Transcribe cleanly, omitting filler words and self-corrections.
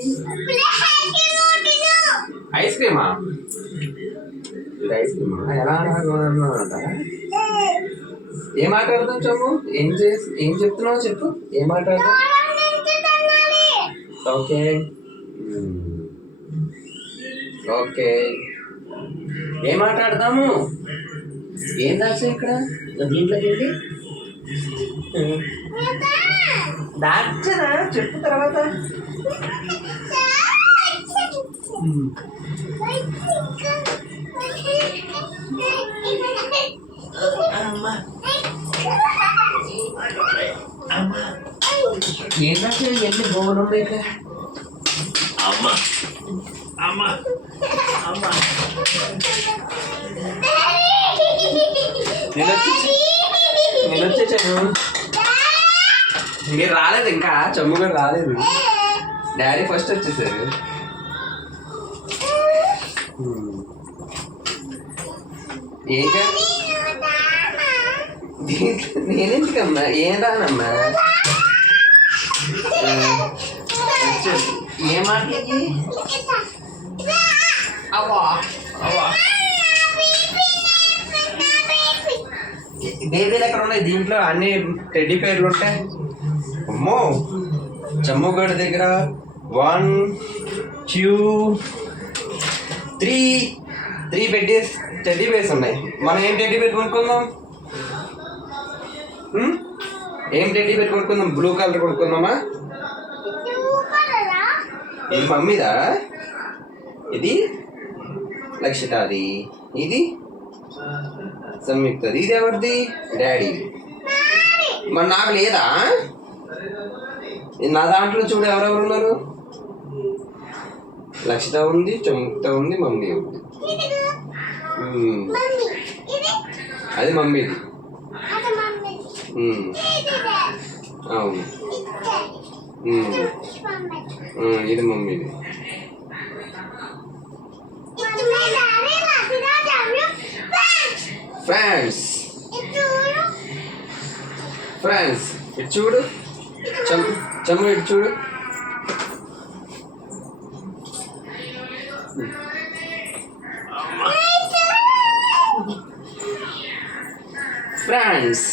Ice క్రీమా? Ice క్రీమా ఎలా అంట? ఏం మాట్లాడతాం చెప్పు? ఏం చెప్తున్నావు చెప్పు? ఏం మాట్లాడతాం? ఓకే ఓకే ఏం మాట్లాడదాము? ఏం దాచా ఇక్కడ దీంట్లోకి వెళ్ళి దాచరా చెప్పు తర్వాత. ఏంటంటే ఎన్ని బొమ్మలు ఉన్నాయి ఇక్కడ? అమ్మా అమ్మా అమ్మా నేను వచ్చేసాను. మీరు రాలేదు ఇంకా, చమ్ము కూడా రాలేదు. డాడీ ఫస్ట్ వచ్చేసారు. ఏంటా నేనెందుకమ్మా? ఏం రానమ్మా? ఏం మాట్లాడి అవ్వా అవ్వా బేబీలు ఎక్కడ ఉన్నాయి? దీంట్లో అన్ని టెడ్డీ పేర్లు ఉంటాయి. అమ్మో చమ్ముగడ దగ్గర 1 2 3 టెడ్డీ బేర్స్ ఉన్నాయి. మనం ఏం టెడ్డీ బేర్ కొనుక్కుందాం? ఏం టెడ్డీ బేర్ కొనుక్కుందాం? బ్లూ కలర్ కొనుక్కుందామా? ఇది మమ్మీదా, ఇది లక్షితాది, ఇది సంయుక్తది, ఇది ఎవరిది? డాడీ. మరి నాకు లేదా? నా దాంట్లో చూడు ఎవరెవరు ఉన్నారు. లక్షిత ఉంది, సంయుక్త ఉంది, మమ్మీ ఉంది. అది మమ్మీది. అవును ఇది మమ్మీది. ఫ్రాన్స్ ఇటు చూడు, చమ్ము ఇటు చూడు. ఫ్రాన్స్